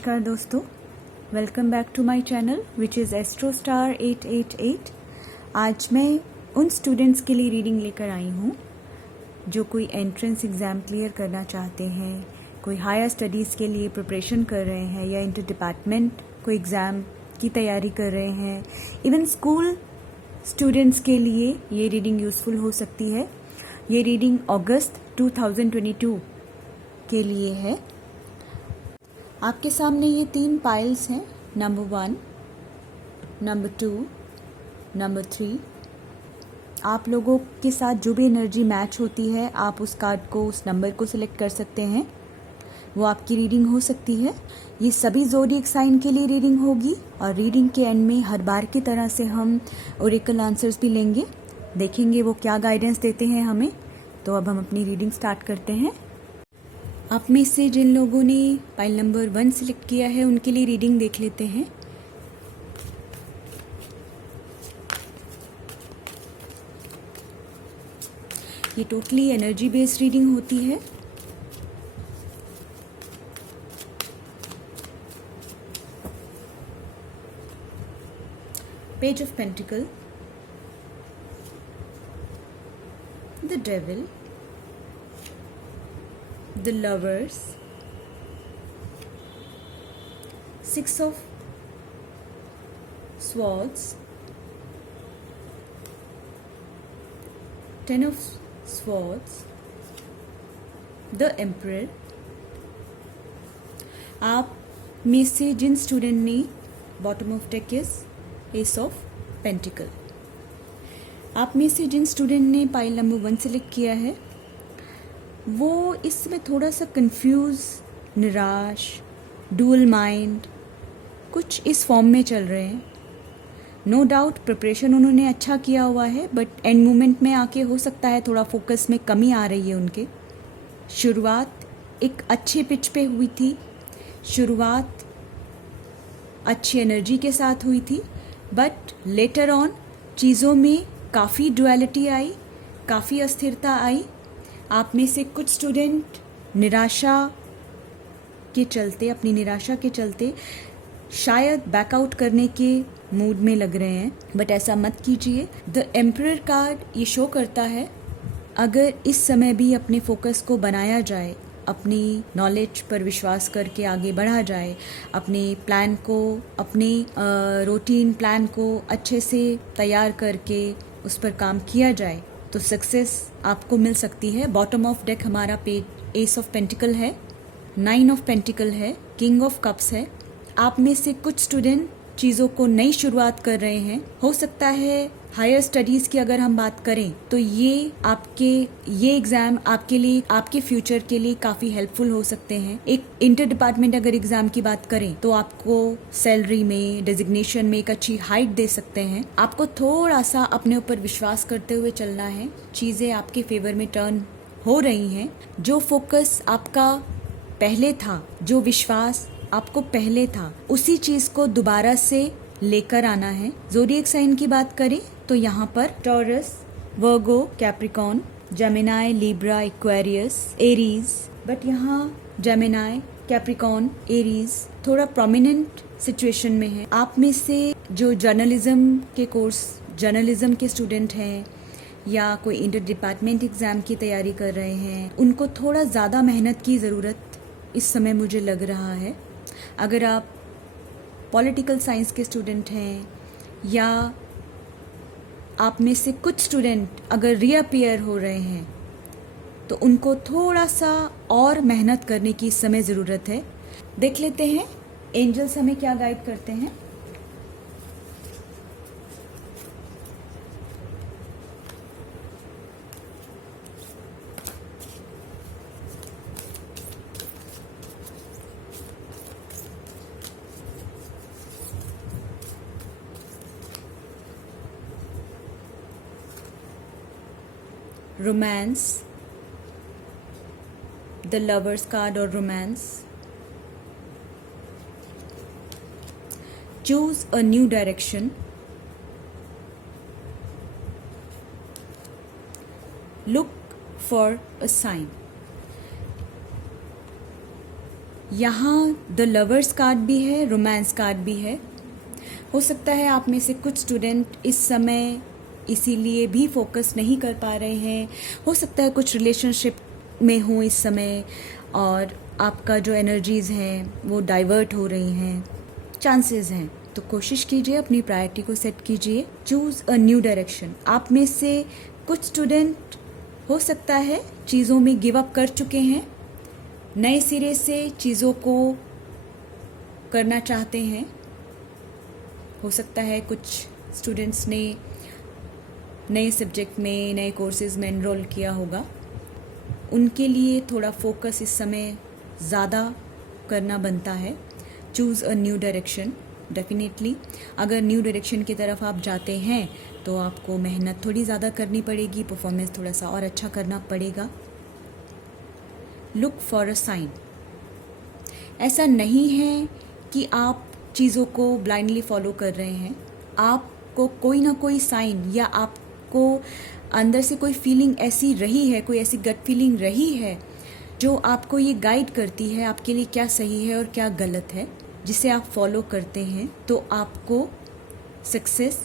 नमस्कार दोस्तों, welcome back to my channel which is Astro Star 888। आज मैं उन स्टूडेंट्स के लिए रीडिंग लेकर आई हूँ जो कोई एंट्रेंस एग्ज़ाम क्लियर करना चाहते हैं, कोई हायर स्टडीज़ के लिए प्रिपरेशन कर रहे हैं या इंटर डिपार्टमेंट कोई एग्ज़ाम की तैयारी कर रहे हैं। इवन स्कूल स्टूडेंट्स के लिए ये रीडिंग यूज़फुल हो सकती है। ये रीडिंग अगस्त 2022 के लिए है। आपके सामने ये 3 पाइल्स हैं, नंबर 1, नंबर 2, नंबर 3। आप लोगों के साथ जो भी एनर्जी मैच होती है, आप उस कार्ड को, उस नंबर को सिलेक्ट कर सकते हैं, वो आपकी रीडिंग हो सकती है। ये सभी ज़ोडिएक साइन के लिए रीडिंग होगी और रीडिंग के एंड में हर बार की तरह से हम ओरेकल आंसर्स भी लेंगे, देखेंगे वो क्या गाइडेंस देते हैं हमें। तो अब हम अपनी रीडिंग स्टार्ट करते हैं। आप में से जिन लोगों ने पाइल नंबर 1 सिलेक्ट किया है उनके लिए रीडिंग देख लेते हैं। ये टोटली एनर्जी बेस्ड रीडिंग होती है। Page of pentacle, the devil, the lovers, 6 of swords, 10 of swords, the emperor। आप में से जिन स्टूडेंट ने bottom of deck is S of pentacle, आप में से जिन स्टूडेंट ने पाइल नंबर 1 सिलेक्ट किया है वो इसमें थोड़ा सा कंफ्यूज, निराश, डुअल माइंड, कुछ इस फॉर्म में चल रहे हैं। नो डाउट प्रिपरेशन उन्होंने अच्छा किया हुआ है, बट एंड मोमेंट में आके हो सकता है थोड़ा फोकस में कमी आ रही है उनके। शुरुआत एक अच्छे पिच पे हुई थी, शुरुआत अच्छी एनर्जी के साथ हुई थी, बट लेटर ऑन चीज़ों में काफ़ी डुअलिटी आई, काफ़ी अस्थिरता आई। आप में से कुछ स्टूडेंट निराशा के चलते, अपनी निराशा के चलते शायद बैकआउट करने के मूड में लग रहे हैं, बट ऐसा मत कीजिए। द एम्परर कार्ड ये शो करता है अगर इस समय भी अपने फोकस को बनाया जाए, अपनी नॉलेज पर विश्वास करके आगे बढ़ा जाए, अपने प्लान को, अपने रूटीन प्लान को अच्छे से तैयार करके उस पर काम किया जाए तो सक्सेस आपको मिल सकती है। बॉटम ऑफ डेक हमारा पेज एस ऑफ पेंटिकल है, 9 ऑफ पेंटिकल है, किंग ऑफ कप्स है। आप में से कुछ स्टूडेंट चीज़ों को नई शुरुआत कर रहे हैं। हो सकता है हायर स्टडीज़ की अगर हम बात करें तो ये एग्ज़ाम आपके लिए, आपके फ्यूचर के लिए काफ़ी हेल्पफुल हो सकते हैं। एक इंटर डिपार्टमेंट अगर एग्ज़ाम की बात करें तो आपको सैलरी में, डेजिग्नेशन में एक अच्छी हाइट दे सकते हैं। आपको थोड़ा सा अपने ऊपर विश्वास करते हुए चलना है, चीज़ें आपके फेवर में टर्न हो रही हैं। जो फोकस आपका पहले था, जो विश्वास आपको पहले था, उसी चीज़ को दोबारा से लेकर आना है। ज़ोडिएक साइन की बात करें तो यहाँ पर taurus, Virgo, Capricorn, Gemini, Libra, Aquarius, Aries, but यहाँ जेमिनाई, कैप्रिकॉर्न, एरीज थोड़ा प्रोमिनेंट सिचुएशन में है। आप में से जो जर्नलिज्म के कोर्स, जर्नलिज्म के स्टूडेंट हैं या कोई इंटर डिपार्टमेंट एग्ज़ाम की तैयारी कर रहे हैं, उनको थोड़ा ज़्यादा मेहनत की ज़रूरत इस समय मुझे लग रहा है। अगर आप पॉलिटिकल साइंस के स्टूडेंट हैं या आप में से कुछ स्टूडेंट अगर रीअपीयर हो रहे हैं तो उनको थोड़ा सा और मेहनत करने की इस समय ज़रूरत है। देख लेते हैं एंजल्स हमें क्या गाइड करते हैं। रोमांस, द लवर्स कार्ड और romance. Choose a new direction, look for a sign। यहाँ द लवर्स कार्ड भी है, रोमांस कार्ड भी है। हो सकता है आप में से कुछ स्टूडेंट इस समय इसीलिए भी फोकस नहीं कर पा रहे हैं। हो सकता है कुछ रिलेशनशिप में हो इस समय और आपका जो एनर्जीज़ हैं वो डाइवर्ट हो रही हैं, चांसेस हैं। तो कोशिश कीजिए, अपनी प्रायोरिटी को सेट कीजिए, चूज़ अ न्यू डायरेक्शन। आप में से कुछ स्टूडेंट हो सकता है चीज़ों में गिव अप कर चुके हैं, नए सिरे से चीज़ों को करना चाहते हैं। हो सकता है कुछ स्टूडेंट्स ने नए सब्जेक्ट में, नए कोर्सेज़ में एनरोल किया होगा। उनके लिए थोड़ा फोकस इस समय ज़्यादा करना बनता है। Choose a new direction. Definitely अगर न्यू डायरेक्शन की तरफ आप जाते हैं तो आपको मेहनत थोड़ी ज़्यादा करनी पड़ेगी, परफॉर्मेंस थोड़ा सा और अच्छा करना पड़ेगा। Look for a sign. ऐसा नहीं है कि आप चीज़ों को ब्लाइंडली फॉलो कर रहे हैं। आपको कोई ना कोई साइन या आपको अंदर से कोई फीलिंग ऐसी रही है, कोई ऐसी गट फीलिंग रही है जो आपको ये गाइड करती है आपके लिए क्या सही है और क्या गलत है, जिसे आप फॉलो करते हैं तो आपको सक्सेस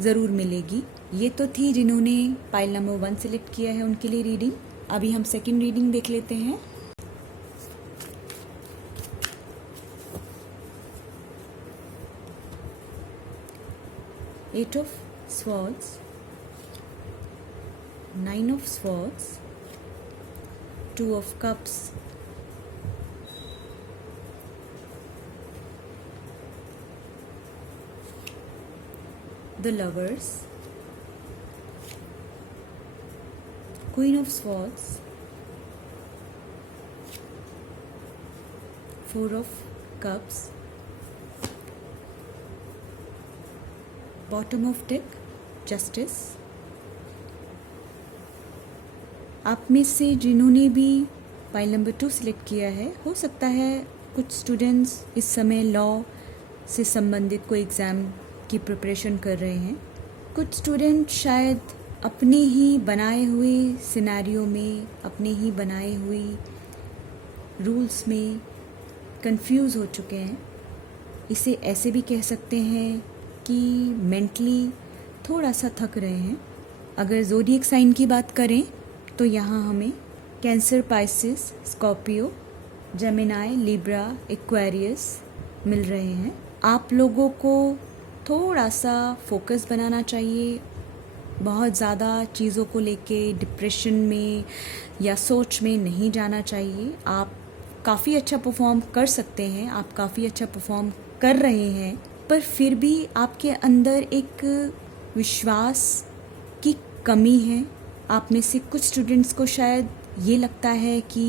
ज़रूर मिलेगी। ये तो थी जिन्होंने पाइल नंबर 1 सिलेक्ट किया है उनके लिए रीडिंग। अभी हम सेकंड रीडिंग देख लेते हैं। Eight of swords, 9 of swords, 2 of cups, the lovers, queen of swords, 4 of cups, bottom of deck, justice। आप में से जिन्होंने भी पाइल नंबर 2 सिलेक्ट किया है, हो सकता है कुछ स्टूडेंट्स इस समय लॉ से संबंधित कोई एग्ज़ाम की प्रिपरेशन कर रहे हैं। कुछ स्टूडेंट शायद अपने ही बनाए हुए सिनेरियो में, अपने ही बनाए हुए रूल्स में कंफ्यूज हो चुके हैं। इसे ऐसे भी कह सकते हैं कि मेंटली थोड़ा सा थक रहे हैं। अगर ज़ोडिएक साइन की बात करें तो यहाँ हमें Cancer, Pisces, Scorpio, Gemini, Libra, Aquarius मिल रहे हैं। आप लोगों को थोड़ा सा फोकस बनाना चाहिए। बहुत ज़्यादा चीज़ों को लेके डिप्रेशन में या सोच में नहीं जाना चाहिए। आप काफ़ी अच्छा परफॉर्म कर सकते हैं, आप काफ़ी अच्छा परफॉर्म कर रहे हैं, पर फिर भी आपके अंदर एक विश्वास की कमी है। आप में से कुछ स्टूडेंट्स को शायद ये लगता है कि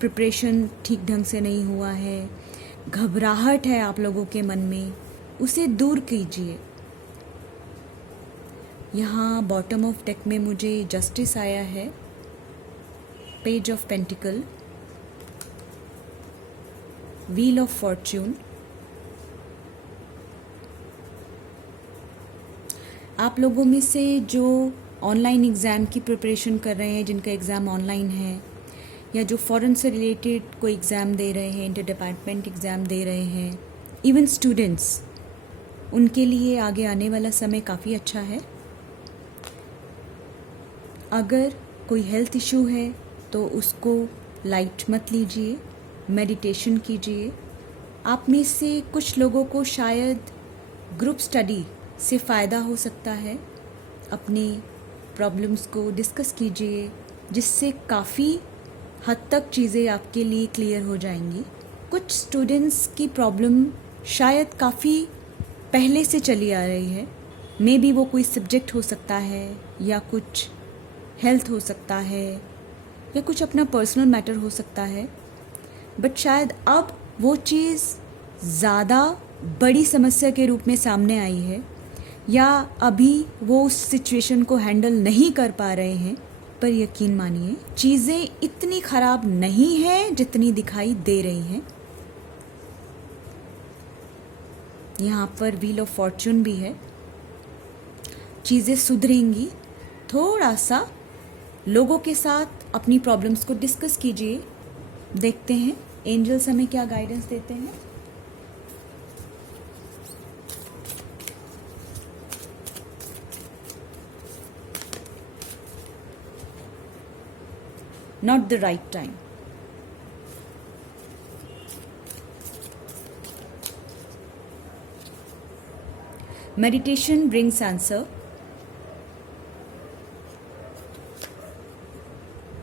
प्रिपरेशन ठीक ढंग से नहीं हुआ है, घबराहट है आप लोगों के मन में, उसे दूर कीजिए। यहाँ बॉटम ऑफ डेक में मुझे जस्टिस आया है, page of pentacle, wheel of Fortune. आप लोगों में से जो ऑनलाइन एग्ज़ाम की प्रिपरेशन कर रहे हैं, जिनका एग्ज़ाम ऑनलाइन है, या जो फ़ॉरेन से रिलेटेड कोई एग्ज़ाम दे रहे हैं, इंटर डिपार्टमेंट एग्ज़ाम दे रहे हैं, इवन स्टूडेंट्स, उनके लिए आगे आने वाला समय काफ़ी अच्छा है। अगर कोई हेल्थ इशू है तो उसको लाइट मत लीजिए, मेडिटेशन कीजिए। आप में से कुछ लोगों को शायद ग्रुप स्टडी से फ़ायदा हो सकता है। अपनी प्रॉब्लम्स को डिस्कस कीजिए, जिससे काफ़ी हद तक चीज़ें आपके लिए क्लियर हो जाएंगी। कुछ स्टूडेंट्स की प्रॉब्लम शायद काफ़ी पहले से चली आ रही है। मे बी वो कोई सब्जेक्ट हो सकता है, या कुछ हेल्थ हो सकता है, या कुछ अपना पर्सनल मैटर हो सकता है, बट शायद अब वो चीज़ ज़्यादा बड़ी समस्या के रूप में सामने आई है, या अभी वो उस सिचुएशन को हैंडल नहीं कर पा रहे हैं। पर यकीन मानिए, चीज़ें इतनी ख़राब नहीं हैं जितनी दिखाई दे रही हैं। यहाँ पर व्हील ऑफ फॉर्च्यून भी है। चीज़ें सुधरेंगी। थोड़ा सा लोगों के साथ अपनी प्रॉब्लम्स को डिस्कस कीजिए, देखते हैं एंजल्स हमें क्या गाइडेंस देते हैं? Not the right time. Meditation brings answer.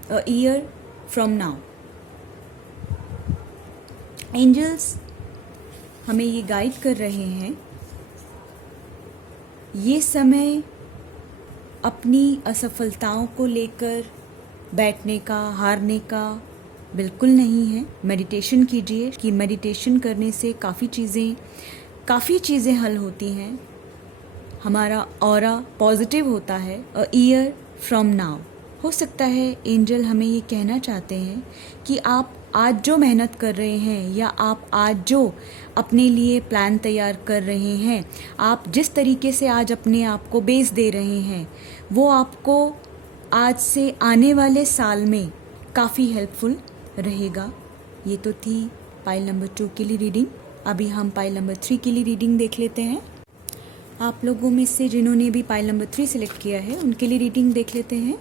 A year from now. Angels हमें ये गाइड कर रहे हैं, ये समय अपनी असफलताओं को लेकर बैठने का, हारने का बिल्कुल नहीं है। मेडिटेशन कीजिए कि मेडिटेशन करने से काफ़ी चीज़ें हल होती हैं, हमारा ऑरा पॉजिटिव होता है। A year from now. हो सकता है एंजल हमें ये कहना चाहते हैं कि आप आज जो मेहनत कर रहे हैं या आप आज जो अपने लिए प्लान तैयार कर रहे हैं, आप जिस तरीके से आज अपने आप को बेच दे रहे हैं, वो आपको आज से आने वाले साल में काफ़ी हेल्पफुल रहेगा। ये तो थी पाइल नंबर 2 के लिए रीडिंग। अभी हम पाइल नंबर 3 के लिए रीडिंग देख लेते हैं। आप लोगों में से जिन्होंने भी पाइल नंबर 3 सिलेक्ट किया है उनके लिए रीडिंग देख लेते हैं।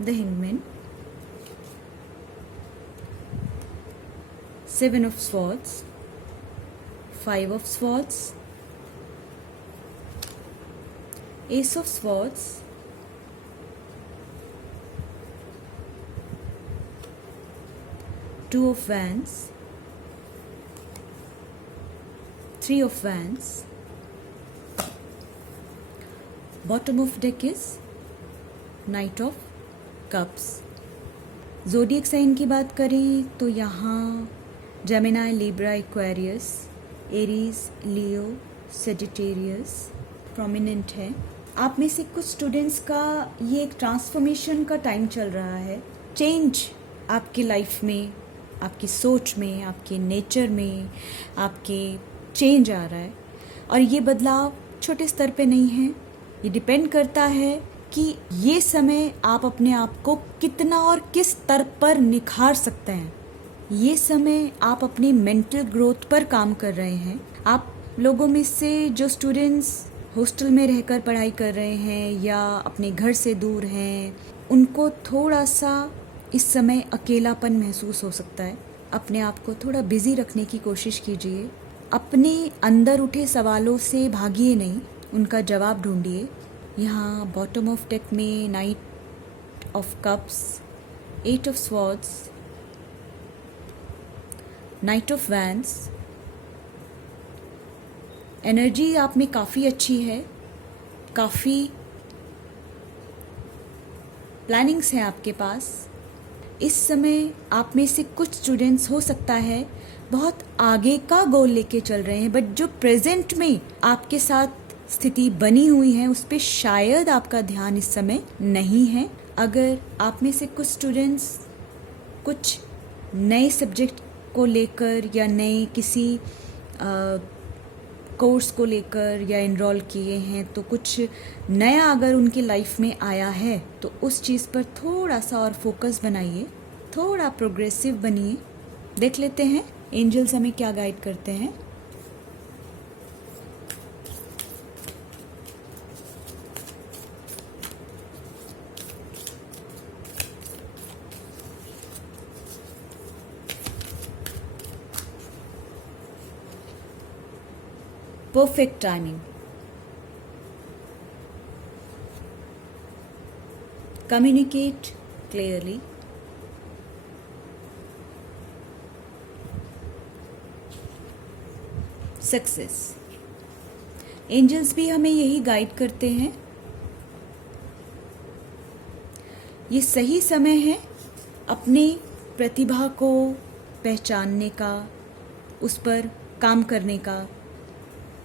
The Hangman, 7 of Swords, 5 of Swords, Ace of Swords, Two of Wands, 3 of Wands. Bottom of deck is Knight of cups. Zodiac sign की बात करें तो यहाँ Gemini, Libra, Aquarius, Aries, Leo, Sagittarius prominent है। आप में से कुछ स्टूडेंट्स का ये एक ट्रांसफॉर्मेशन का टाइम चल रहा है। चेंज आपकी लाइफ में, आपकी सोच में, आपके नेचर में, आपके चेंज आ रहा है। और ये बदलाव छोटे स्तर पे नहीं है, ये डिपेंड करता है कि ये समय आप अपने आप को कितना और किस स्तर पर निखार सकते हैं। ये समय आप अपनी मेंटल ग्रोथ पर काम कर रहे हैं। आप लोगों में से जो स्टूडेंट्स हॉस्टल में रहकर पढ़ाई कर रहे हैं या अपने घर से दूर हैं, उनको थोड़ा सा इस समय अकेलापन महसूस हो सकता है। अपने आप को थोड़ा बिजी रखने की कोशिश कीजिए। अपने अंदर उठे सवालों से भागिए नहीं, उनका जवाब ढूंढिए। यहाँ बॉटम ऑफ डेक में night of cups, 8 of swords, night of wands. Energy आप में काफ़ी अच्छी है, काफ़ी प्लानिंग्स हैं आपके पास। इस समय आप में से कुछ स्टूडेंट्स हो सकता है बहुत आगे का गोल लेके चल रहे हैं, बट जो प्रेजेंट में आपके साथ स्थिति बनी हुई है उस पर शायद आपका ध्यान इस समय नहीं है। अगर आप में से कुछ स्टूडेंट्स कुछ नए सब्जेक्ट को लेकर या नए किसी कोर्स को लेकर या इनरोल किए हैं, तो कुछ नया अगर उनकी लाइफ में आया है तो उस चीज़ पर थोड़ा सा और फोकस बनाइए, थोड़ा प्रोग्रेसिव बनिए। देख लेते हैं एंजल्स हमें क्या गाइड करते हैं। Perfect timing. Communicate clearly. Success. Angels भी हमें यही गाइड करते हैं। ये सही समय है अपनी प्रतिभा को पहचानने का, उस पर काम करने का।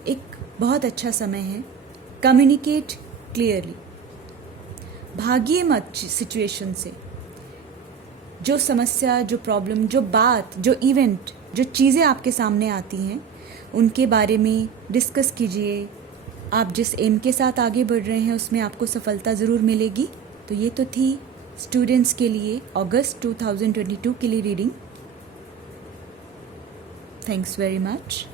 एक बहुत अच्छा समय है। Communicate clearly. भागिए मत सिचुएशन से। जो समस्या, जो प्रॉब्लम, जो बात, जो इवेंट, जो चीज़ें आपके सामने आती हैं, उनके बारे में डिस्कस कीजिए, आप जिस एम के साथ आगे बढ़ रहे हैं उसमें आपको सफलता ज़रूर मिलेगी। तो ये तो थी स्टूडेंट्स के लिए अगस्त 2022 के लिए रीडिंग। Thanks very much.